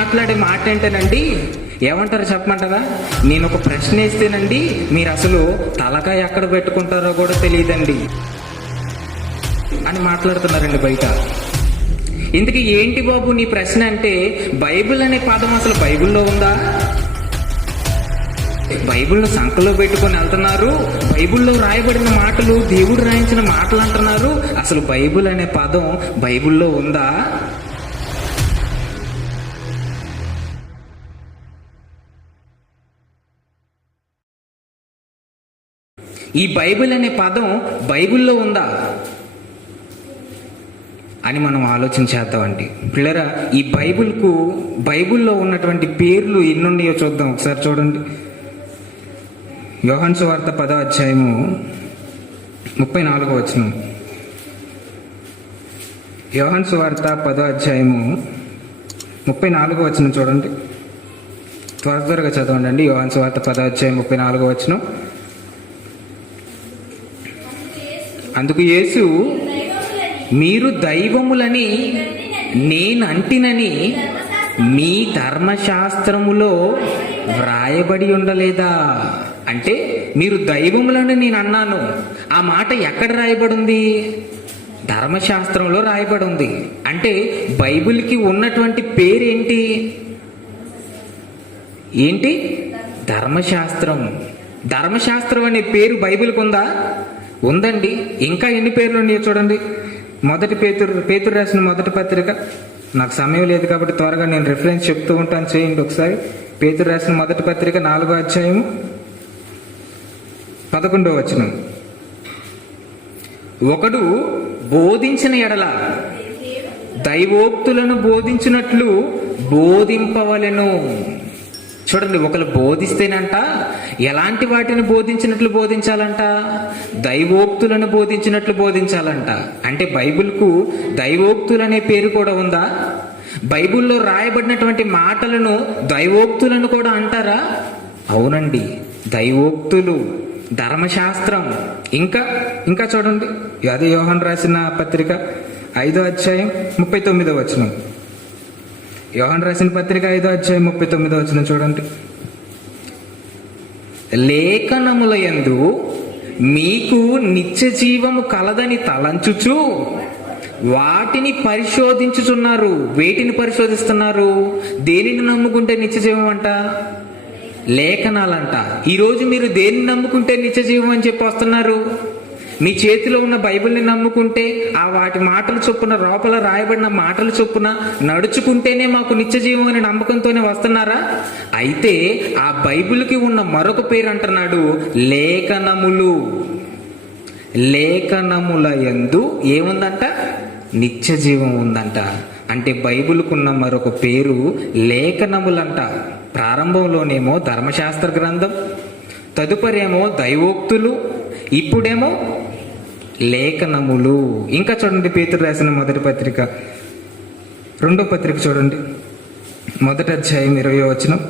మాట్లాడే మాట ఏంటేనండి, ఏమంటారు చెప్పమంటారా? నేను ఒక ప్రశ్న వేస్తేనండి మీరు అసలు తలకాయ ఎక్కడ పెట్టుకుంటారో కూడా తెలియదండి అని మాట్లాడుతున్నారండి బయట. ఇందుకు ఏంటి బాబు నీ ప్రశ్న అంటే, బైబిల్ అనే పదం అసలు బైబిల్లో ఉందా? బైబిల్ను సంకలో పెట్టుకొని వెళ్తున్నారు, బైబిల్లో రాయబడిన మాటలు దేవుడు రాయించిన మాటలు అంటున్నారు. అసలు బైబిల్ అనే పదం బైబిల్లో ఉందా? ఈ బైబిల్ అనే పదం బైబిల్లో ఉందా అని మనం ఆలోచించేద్దామండి. పిల్లరా, ఈ బైబిల్లో ఉన్నటువంటి పేర్లు ఎన్నున్నాయో చూద్దాం. ఒకసారి చూడండి. యోహాను సువార్త 10వ అధ్యాయము 34వ వచనం. యోహాను సువార్త 10వ అధ్యాయము 34వ వచనం చూడండి. త్వరగా చదవండి. యోహాను సువార్త 10వ అధ్యాయం 34వ వచనం. అందుకు యేసు, మీరు దైవములని నేనంటినని మీ ధర్మశాస్త్రములో వ్రాయబడి ఉండలేదా? అంటే మీరు దైవములని నేను అన్నాను, ఆ మాట ఎక్కడ రాయబడి ఉంది? ధర్మశాస్త్రంలో రాయబడి ఉంది. అంటే బైబిల్కి ఉన్నటువంటి పేరేంటి? ఏంటి? ధర్మశాస్త్రం. ధర్మశాస్త్రం అనే పేరు బైబిల్కి ఉందా? ఉందండి. ఇంకా ఎన్ని పేర్లు ఉన్నాయో చూడండి. మొదటి పేతురు రాసిన మొదటి పత్రిక, నాకు సమయం లేదు కాబట్టి త్వరగా నేను రిఫరెన్స్ చెప్తూ ఉంటాను, చేయండి ఒకసారి. పేతురు రాసిన మొదటి పత్రిక 4వ అధ్యాయము 11వ వచనం. ఒకడు బోధించిన ఎడల దైవోక్తులను బోధించినట్లు బోధింపవలెను. చూడండి, ఒకరు బోధిస్తేనంట ఎలాంటి వాటిని బోధించినట్లు బోధించాలంట? దైవోక్తులను బోధించినట్లు బోధించాలంట. అంటే బైబిల్కు దైవోక్తులు అనే పేరు కూడా ఉందా? బైబిల్లో రాయబడినటువంటి మాటలను దైవోక్తులను కూడా అంటారా? అవునండి, దైవోక్తులు, ధర్మశాస్త్రం. ఇంకా చూడండి, అదే యోహాను రాసిన పత్రిక 5వ అధ్యాయం 39వ వచనం. యోహాను రాసిన పత్రిక 5వ అధ్యాయం 39వ వచనం చూడండి. లేఖనముల యందు మీకు నిత్య జీవము కలదని తలంచుచు వాటిని పరిశోధించుచున్నారు. వేటిని పరిశోధిస్తున్నారు? దేనిని నమ్ముకుంటే నిత్య జీవం అంట? లేఖనాలంట. ఈరోజు మీరు దేన్ని నమ్ముకుంటే నిత్య జీవం అని చెప్పి వస్తున్నారు? మీ చేతిలో ఉన్న బైబిల్ని నమ్ముకుంటే, ఆ వాటి మాటల చొప్పున, లోపల రాయబడిన మాటల చొప్పున నడుచుకుంటేనే మాకు నిత్య జీవం అనే నమ్మకంతోనే వస్తున్నారా? అయితే ఆ బైబిల్కి ఉన్న మరొక పేరు అంటున్నాడు, లేఖనములు. లేఖనముల యందు ఏముందంట? నిత్య జీవం ఉందంట. అంటే బైబిల్కున్న మరొక పేరు లేఖనములంట. ప్రారంభంలోనేమో ధర్మశాస్త్ర గ్రంథం, తదుపరేమో దైవోక్తులు, ఇప్పుడేమో లేఖనములు. ఇంకా చూడండి, పేతురు రాసిన మొదటి పత్రిక 2వ పత్రిక చూడండి, 1వ అధ్యాయం 20వ వచనం.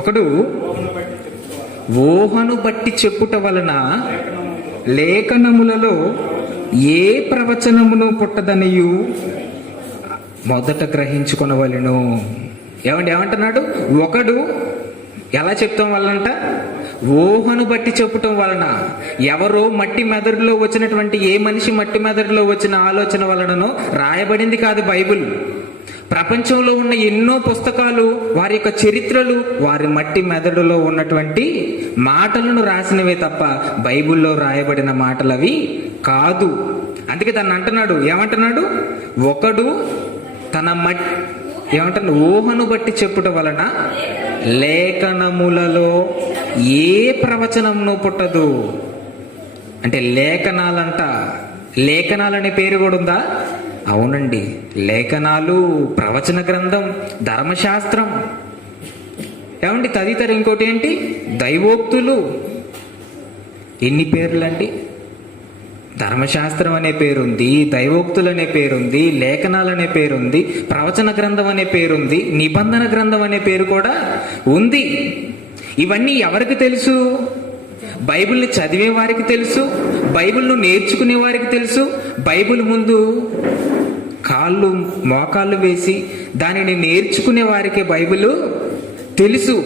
ఒకడు ఊహను బట్టి చెప్పుట వలన లేఖనములలో ఏ ప్రవచనమును పుట్టదనియు మొదట గ్రహించుకొనవలెను. ఏమంటున్నాడు? ఒకడు ఎలా చెప్తాం వలనంట? ఊహను బట్టి చెప్పటం వలన. ఎవరో మట్టి మెదడులో వచ్చినటువంటి, ఏ మనిషి మట్టి మెదడులో వచ్చిన ఆలోచన వలననో రాయబడింది కాదు బైబిల్. ప్రపంచంలో ఉన్న ఎన్నో పుస్తకాలు, వారి యొక్క చరిత్రలు వారి మట్టి మెదడులో ఉన్నటువంటి మాటలను రాసినవే తప్ప బైబిల్లో రాయబడిన మాటలు అవి కాదు. అందుకే దాన్ని అంటున్నాడు, ఏమంటున్నాడు? ఒకడు తన ఏమంటున్నాడు? ఊహను బట్టి చెప్పుట వలన లేఖనములలో ఏ ప్రవచనమును పుట్టదు. అంటే లేఖనాలంట. లేఖనాలనే పేరు కూడా ఉందా? అవునండి, లేఖనాలు, ప్రవచన గ్రంథం, ధర్మశాస్త్రం. ఏమండి, తదితర ఇంకోటి ఏంటి? దైవోక్తులు. ఎన్ని పేర్లండి? ధర్మశాస్త్రం అనే పేరుంది, దైవోక్తులు అనే పేరుంది, లేఖనాలు అనే పేరుంది, ప్రవచన గ్రంథం అనే పేరుంది, నిబంధన గ్రంథం అనే పేరు కూడా ఉంది. ఇవన్నీ ఎవరికి తెలుసు? బైబిల్ని చదివే వారికి తెలుసు, బైబిల్ను నేర్చుకునే వారికి తెలుసు, బైబిల్ ముందు కాళ్ళు మోకాళ్ళు వేసి దానిని నేర్చుకునే వారికే బైబిల్ తెలుసు.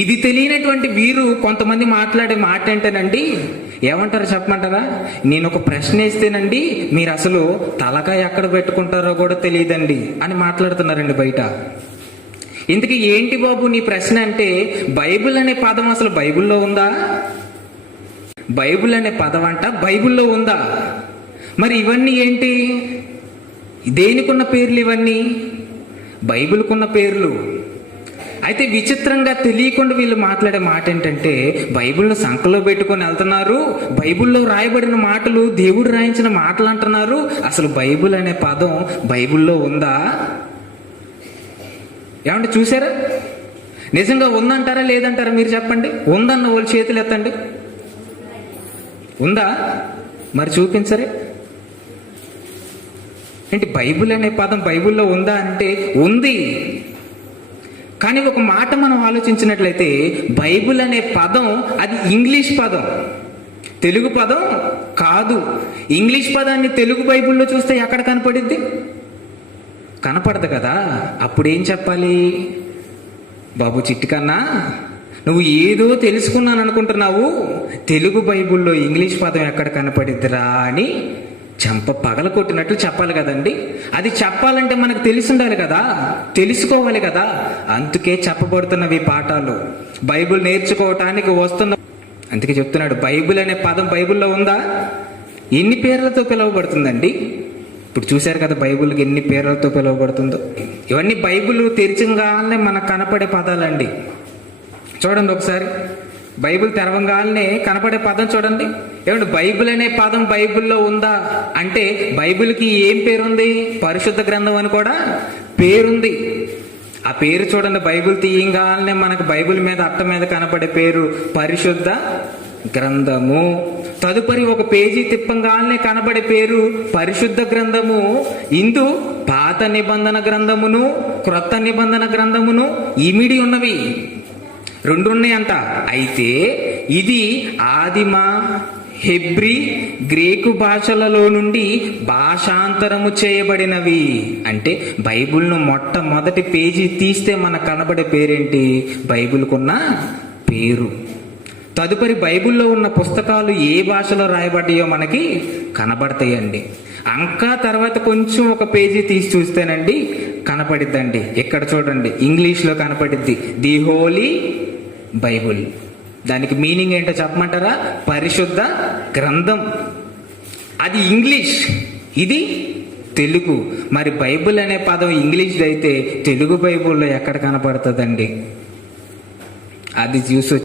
ఇది తెలియనటువంటి వీరు కొంతమంది మాట్లాడే మాట ఏంటనండి, ఏమంటారు చెప్పమంటారా? నేను ఒక ప్రశ్న వేస్తేనండి మీరు అసలు తలకాయ ఎక్కడ పెట్టుకుంటారో కూడా తెలియదండి అని మాట్లాడుతున్నారండి బయట. ఇంతకీ ఏంటి బాబు నీ ప్రశ్న అంటే, బైబిల్ అనే పదం అసలు బైబిల్లో ఉందా? బైబిల్ అనే పదం అంట బైబిల్లో ఉందా? మరి ఇవన్నీ ఏంటి? దేనికున్న పేర్లు ఇవన్నీ? బైబిల్కున్న పేర్లు. అయితే విచిత్రంగా తెలియకుండా వీళ్ళు మాట్లాడే మాట ఏంటంటే, బైబిల్ను సంకలో పెట్టుకొని వెళ్తున్నారు, బైబిల్లో రాయబడిన మాటలు దేవుడు రాయించిన మాటలు అంటున్నారు. అసలు బైబిల్ అనే పదం బైబిల్లో ఉందా? ఏమంటే చూసారా? నిజంగా ఉందంటారా లేదంటారా మీరు చెప్పండి. ఉందన్న వాళ్ళు చేతులు ఎత్తండి. ఉందా? మరి చూపించరే. ఏంటి బైబిల్ అనే పదం బైబిల్లో ఉందా అంటే ఉంది. కానీ ఒక మాట మనం ఆలోచించినట్లయితే, బైబిల్ అనే పదం అది ఇంగ్లీష్ పదం, తెలుగు పదం కాదు. ఇంగ్లీష్ పదాన్ని తెలుగు బైబిల్లో చూస్తే ఎక్కడ కనపడిద్ది? కనపడదు కదా. అప్పుడు ఏం చెప్పాలి? బాబు చిట్టికన్నా, నువ్వు ఏదో తెలుసుకున్నాను అనుకుంటున్నావు, తెలుగు బైబిల్లో ఇంగ్లీష్ పదం ఎక్కడ కనపడిద్దిరా అని చెంప పగల కొట్టినట్లు చెప్పాలి కదండి. అది చెప్పాలంటే మనకు తెలిసి ఉండాలి కదా, తెలుసుకోవాలి కదా. అందుకే చెప్పబడుతున్నవి పాఠాలు. బైబిల్ నేర్చుకోవటానికి వస్తున్న, అందుకే చెప్తున్నాడు బైబిల్ అనే పదం బైబిల్లో ఉందా? ఎన్ని పేర్లతో పిలువబడుతుందండి? ఇప్పుడు చూశారు కదా బైబిల్కి ఎన్ని పేర్లతో పిలువబడుతుందో. ఇవన్నీ బైబిల్ తెరిచంగానే మనకు కనపడే పదాలండి. చూడండి ఒకసారి, బైబిల్ తెరవంగానే కనపడే పదం చూడండి. ఏమంటే బైబిల్ అనే పదం బైబిల్లో ఉందా అంటే, బైబిల్కి ఏం పేరుంది? పరిశుద్ధ గ్రంథం అని కూడా పేరుంది. ఆ పేరు చూడండి, బైబిల్ తీయంగానే మనకు బైబిల్ మీద అట్ట మీద కనపడే పేరు పరిశుద్ధ గ్రంథము. తదుపరి ఒక పేజీ తిప్పంగానే కనబడే పేరు పరిశుద్ధ గ్రంథము. ఇందు పాత నిబంధన గ్రంథమును క్రొత్త నిబంధన గ్రంథమును ఇమిడి ఉన్నవి, రెండు ఉన్నాయంట. అయితే ఇది ఆదిమ, హెబ్రీ, గ్రీకు భాషలలో నుండి భాషాంతరము చేయబడినవి. అంటే బైబిల్ను మొట్టమొదటి పేజీ తీస్తే మనకు కనబడే పేరేంటి? బైబిల్కున్న పేరు. తదుపరి బైబిల్లో ఉన్న పుస్తకాలు ఏ భాషలో రాయబడ్డాయో మనకి కనబడతాయండి. ఇంకా తర్వాత కొంచెం ఒక పేజీ తీసి చూస్తేనండి కనపడిద్దండి. ఇక్కడ చూడండి, ఇంగ్లీష్లో కనపడిద్ది ది హోలీ బైబుల్. దానికి మీనింగ్ ఏంటో చెప్పమంటారా? పరిశుద్ధ గ్రంథం. అది ఇంగ్లీష్, ఇది తెలుగు. మరి బైబిల్ అనే పదం ఇంగ్లీష్ అయితే తెలుగు బైబిల్లో ఎక్కడ కనపడుతుందండి? అది చూసి